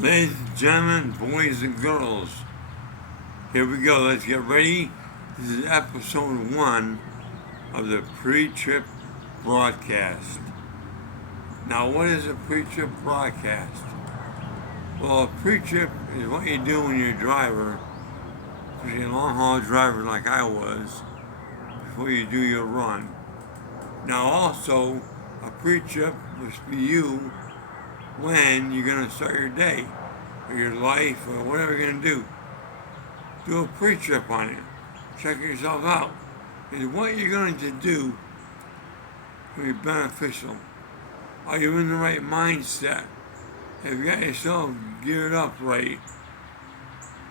Ladies and gentlemen, boys and girls, here we go. Let's get ready. This is episode 1 of the pre-trip broadcast. Now, what is a pre-trip broadcast? Well, a pre-trip is what you do when you're a driver, especially a long-haul driver like I was, before you do your run. Now, also, a pre-trip was for you when you're going to start your day or your life or whatever you're going to do. Do a pre-trip on it. Check yourself out. Is what you're going to do will be beneficial? Are you in the right mindset? Have you got yourself geared up right?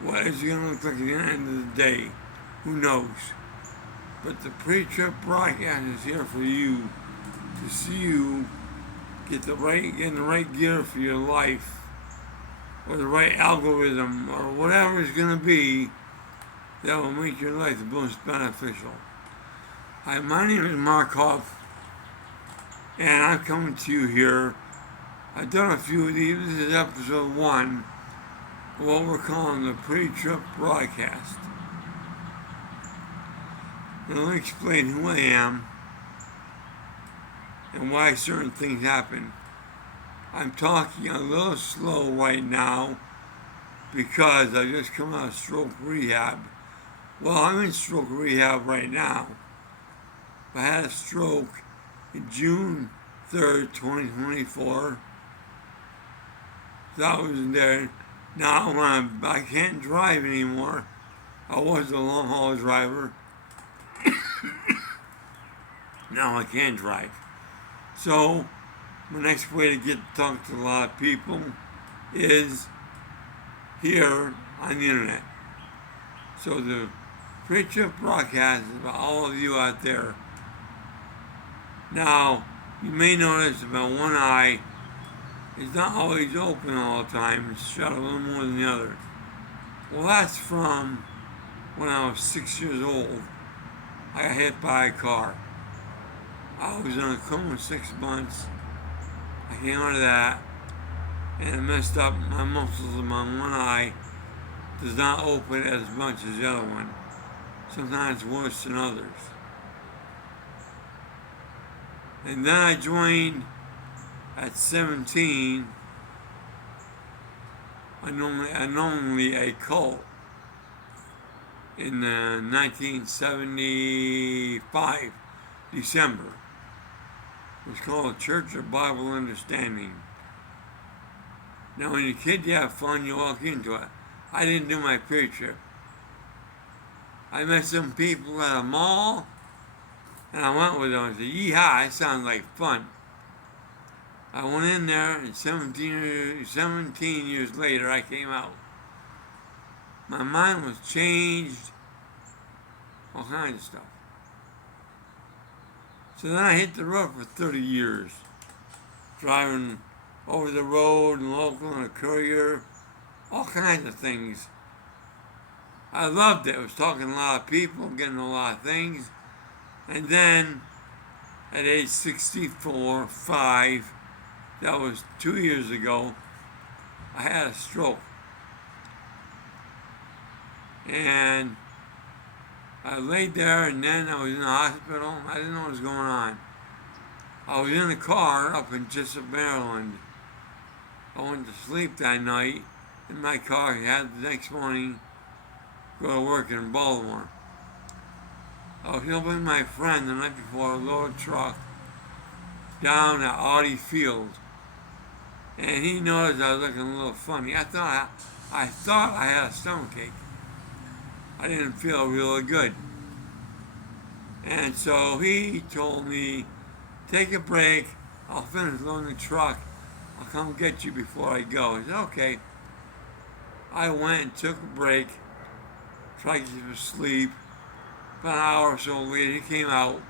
What is it going to look like at the end of the day? Who knows? But the pre-trip broadcast is here for you to see you get in the right gear for your life, or the right algorithm, or whatever it's going to be that will make your life the most beneficial. Hi, my name is Mark Huff, and I'm coming to you here. I've done a few of these. This is episode 1 of what we're calling the pre-trip broadcast. Now let me explain who I am and why certain things happen. I'm talking a little slow right now because I just come out of stroke rehab. Well, I'm in stroke rehab right now. I had a stroke in June 3rd, 2024. So I was there. Now I can't drive anymore. I was a long haul driver. Now I can drive. So, my next way to get to talk to a lot of people is here on the internet. So the pre-trip broadcast is about all of you out there. Now, you may notice that one eye is not always open all the time. It's shut a little more than the other. Well, that's from when I was 6 years old. I got hit by a car. I was in a coma 6 months. I came out of that, and it messed up my muscles in my one eye. Does not open as much as the other one. Sometimes worse than others. And then I joined at 17 unknowingly a cult in 1975, December. It was called Church of Bible Understanding. Now, when you're a kid, you have fun, you walk into it. I didn't do my pre-trip. I met some people at a mall, and I went with them. I said, yeehaw, that sounds like fun. I went in there, and 17 years later, I came out. My mind was changed, all kinds of stuff. So then I hit the road for 30 years, driving over the road and local and a courier, all kinds of things. I loved it. I was talking to a lot of people, getting a lot of things. And then at age 64, 5, that was 2 years ago, I had a stroke. And I laid there, and then I was in the hospital. I didn't know what was going on. I was in the car up in Jessup, Maryland. I went to sleep that night in my car. I had the next morning go to work in Baltimore. I was helping my friend the night before load a truck down at Audi Field. And he noticed I was looking a little funny. I thought I had a stomachache. I didn't feel really good. And so he told me, take a break. I'll finish loading the truck. I'll come get you before I go. I said, okay. I went and took a break, tried to get to sleep. About an hour or so later, he came out,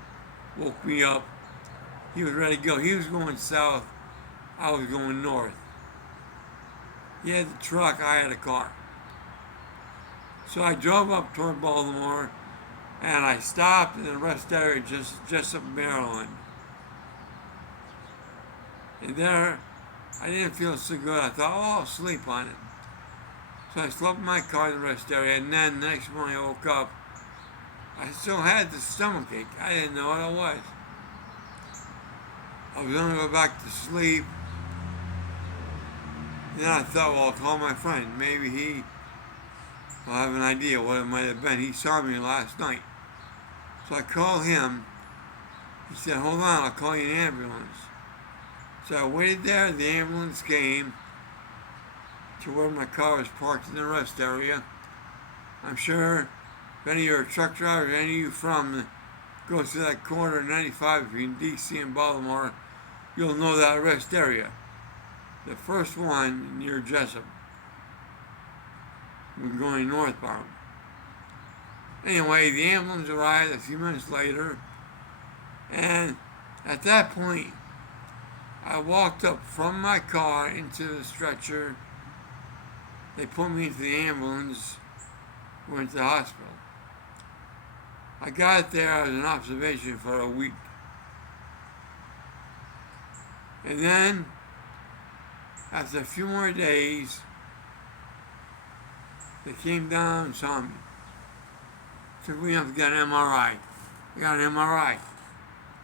woke me up. He was ready to go. He was going south. I was going north. He had the truck. I had a car. So I drove up toward Baltimore, and I stopped in the rest area just up Maryland. And there I didn't feel so good. I thought, oh, I'll sleep on it. So I slept in my car in the rest area, and then the next morning I woke up. I still had the stomach ache. I didn't know what it was. I was going to go back to sleep. And then I thought, well, I'll call my friend. Maybe he will have an idea what it might have been. He saw me last night. So I called him. He said, hold on, I'll call you an ambulance. So I waited there. The ambulance came to where my car was parked in the rest area. I'm sure if any of you are truck drivers, any of you from go through that corner of 95 between DC and Baltimore, you'll know that rest area. The first one near Jessup. We're going northbound. Anyway, the ambulance arrived a few minutes later, and at that point, I walked up from my car into the stretcher. They put me into the ambulance, went to the hospital. I got there, I was in observation for a week. And then, after a few more days, they came down and saw me. Took me up to get an MRI. I got an MRI.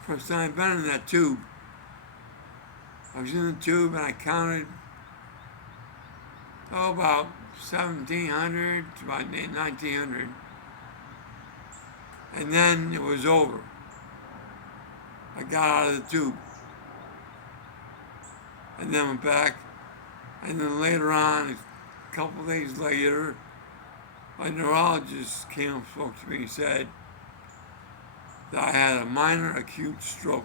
First time I've been in that tube. I was in the tube and I counted, about 1,700 to about 1,900. And then it was over. I got out of the tube. And then went back. And then later on, a couple of days later, my neurologist came and spoke to me and said that I had a minor acute stroke.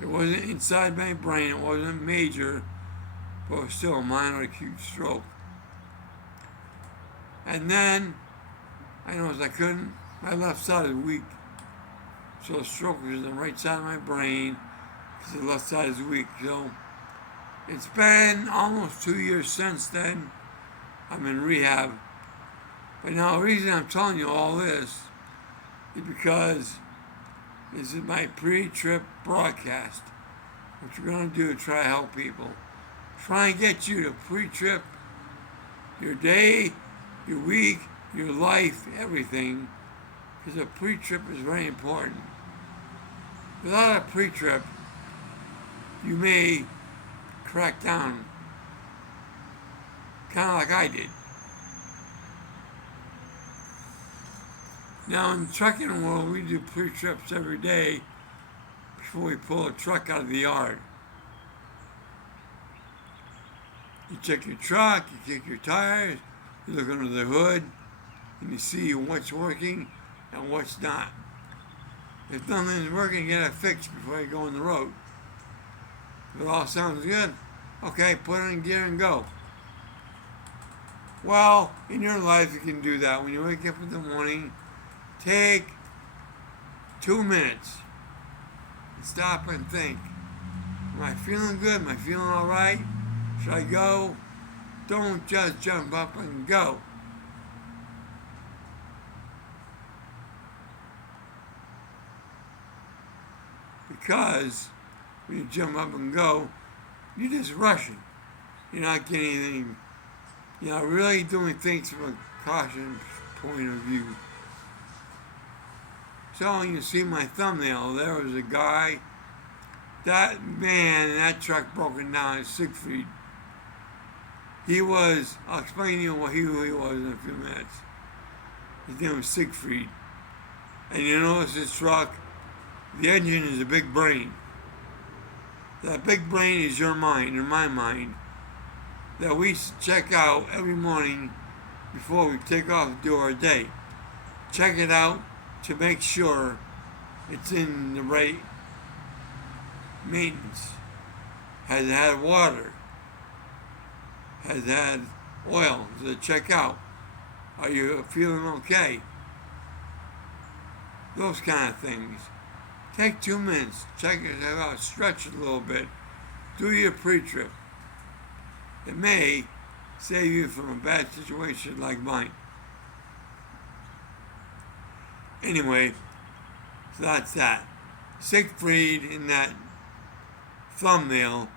It wasn't inside my brain, it wasn't major, but it was still a minor acute stroke. And then I noticed my left side is weak. So the stroke was in the right side of my brain, because the left side is weak. So it's been almost 2 years since then. I'm in rehab. But now the reason I'm telling you all this is because this is my pre-trip broadcast. What we're going to do is try to help people. Try and get you to pre-trip your day, your week, your life, everything. Because a pre-trip is very important. Without a pre-trip, you may crack down. Kind of like I did. Now in the trucking world, we do pre-trips every day before we pull a truck out of the yard. You check your truck, you check your tires, you look under the hood, and you see what's working and what's not. If nothing's working, get it fixed before you go on the road. If it all sounds good, okay, put it in gear and go. Well, in your life you can do that. When you wake up in the morning, take 2 minutes and stop and think. Am I feeling good? Am I feeling all right? Should I go? Don't just jump up and go. Because when you jump up and go, you're just rushing. You're not getting anything. You're not really doing things from a caution point of view. So you see my thumbnail, there was a guy, that man in that truck broken down at Siegfried. I'll explain to you who he was in a few minutes. His name was Siegfried. And you notice his truck, the engine is a big brain. That big brain is your mind, or my mind, that we check out every morning before we take off to do our day. Check it out to make sure it's in the right maintenance. Has it had water? Has it had oil? Does it check out? Are you feeling okay? Those kind of things. Take 2 minutes, check it out, stretch it a little bit, do your pre-trip. It may save you from a bad situation like mine. Anyway, so that's that. Siegfried in that thumbnail,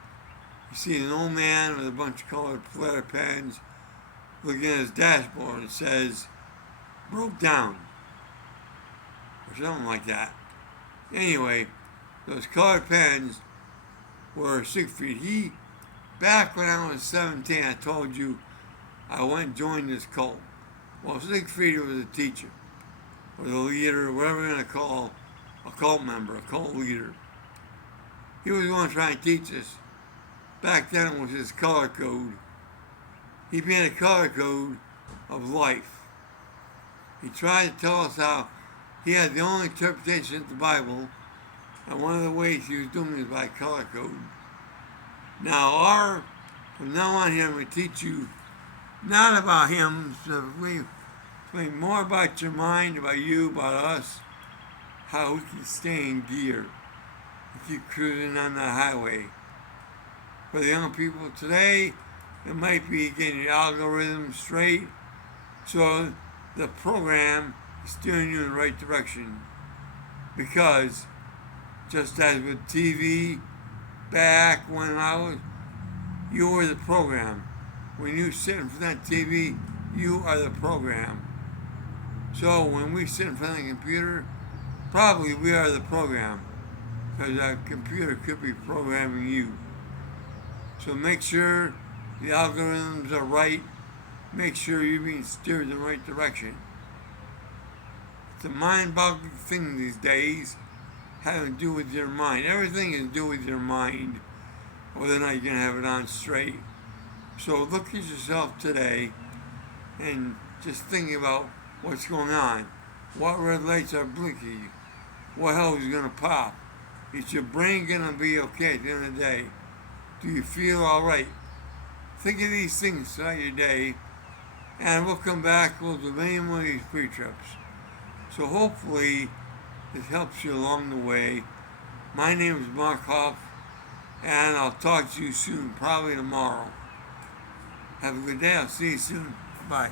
you see an old man with a bunch of colored letter pens looking at his dashboard. It says, broke down, or something like that. Anyway, those colored pens were Siegfried. Back when I was 17, I told you I went and joined this cult. Well, Siegfried was a teacher, or the leader, or whatever you're going to call a cult member, a cult leader. He was going to try and teach us. Back then it was his color code. He made a color code of life. He tried to tell us how he had the only interpretation of the Bible, and one of the ways he was doing it is by color code. Now, from now on here, I'm going to teach you not about him, specifically, more about your mind, about you, about us, how we can stay in gear and keep cruising on the highway. For the young people today, it might be getting your algorithm straight, so the program is steering you in the right direction. Because, just as with TV, back when you were the program. When you sit in front of that TV, you are the program. So when we sit in front of the computer, probably we are the program, because that computer could be programming you. So make sure the algorithms are right. Make sure you're being steered in the right direction. It's a mind-boggling thing these days, having to do with your mind. Everything is to do with your mind, whether or not you're going to have it on straight. So look at yourself today and just think about what's going on. What red lights are blinking? What hell is going to pop? Is your brain going to be okay at the end of the day? Do you feel all right? Think of these things throughout your day, and we'll come back. We'll do many more of these pre-trips. So hopefully this helps you along the way. My name is Mark Hoff, and I'll talk to you soon, probably tomorrow. Have a good day. I'll see you soon. Bye.